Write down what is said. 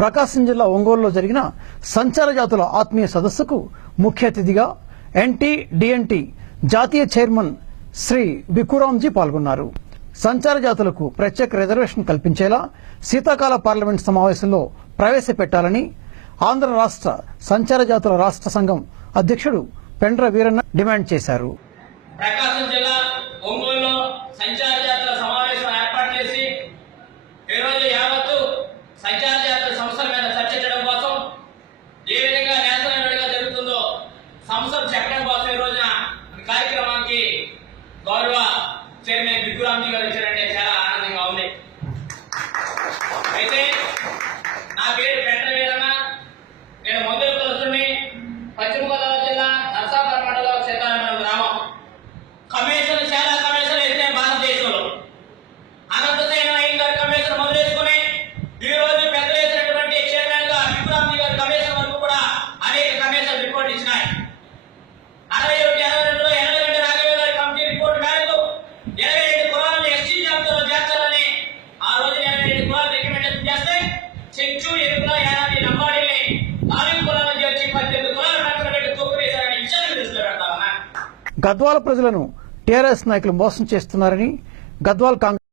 ప్రకాశం జిల్లా ఒంగోలులో జరిగిన సంచార జాతుల ఆత్మీయ సదస్సుకు ముఖ్య అతిథిగా NT-DNT జాతీయ చైర్మన్ శ్రీ బికురాంజీ పాల్గొన్నారు. సంచార జాతులకు ప్రత్యేక రిజర్వేషన్ కల్పించేలా శీతాకాల పార్లమెంట్ సమావేశంలో ప్రవేశపెట్టాలని ఆంధ్ర రాష్ట్ర సంచార జాతుల రాష్ట్ర సంఘం అధ్యక్షుడు పెండ్ర వీరన్న డిమాండ్ చేశారు. ప్రకాశం జిల్లా ఒంగోలులో సంచార జాతుల సమావేశం ఏర్పాటు చేసి ఈ రోజు యావత్తు సంచార జాతుల సమస్యల మీద చర్చించడం కోసం ఏ విధంగా నేషనల్ గా జరుగుతుందో సమస్యలు చెప్పడం కోసం ఈ రోజున కార్యక్రమానికి గౌరవ చైర్మన్ బికురాంజీ గారు వచ్చారంటే చాలా ఆనందంగా ఉంది. అయితే నా పేరు పెండ్ర వీరన్న, నేను మొదలు వస్తుంది పశ్చిమ గోదావరి జిల్లా నరసాపురం మండలం సీతారామపురం గ్రామం. కమిషన్ చాలా కమిషన్ వేసిన భారతదేశంలో అనంతసేన అయ్య గారు కమిషన్ మొదలేసుకుని ఈ రోజు పెద్దలు వేసినటువంటి చైర్మన్ గా బికురాంజీ గారు కమిషన్ వరకు కూడా అనేక కమిషన్ రిపోర్ట్ ఇచ్చినాయి. 61-82లో 82 రాఘవ గారి కమిటీ రిపోర్ట్ మేరకు 22 కులాలను SC జాబితాలో చేర్చాలని ఆ రోజు 22 కులాలు రికమెండేషన్ చేస్తే చెంచు ఎరుకుల యానాది లంబాడీని 4 కులాలను చేర్చి 18 కులాలు పక్కన పెట్టి తొక్కువేశారని విషయాన్ని దృష్టిలో పెడతామన్నా. గద్వాల ప్రజలను టీఆర్ఎస్ నాయకులు మోసం చేస్తున్నారని గద్వాల కాంగ్రెస్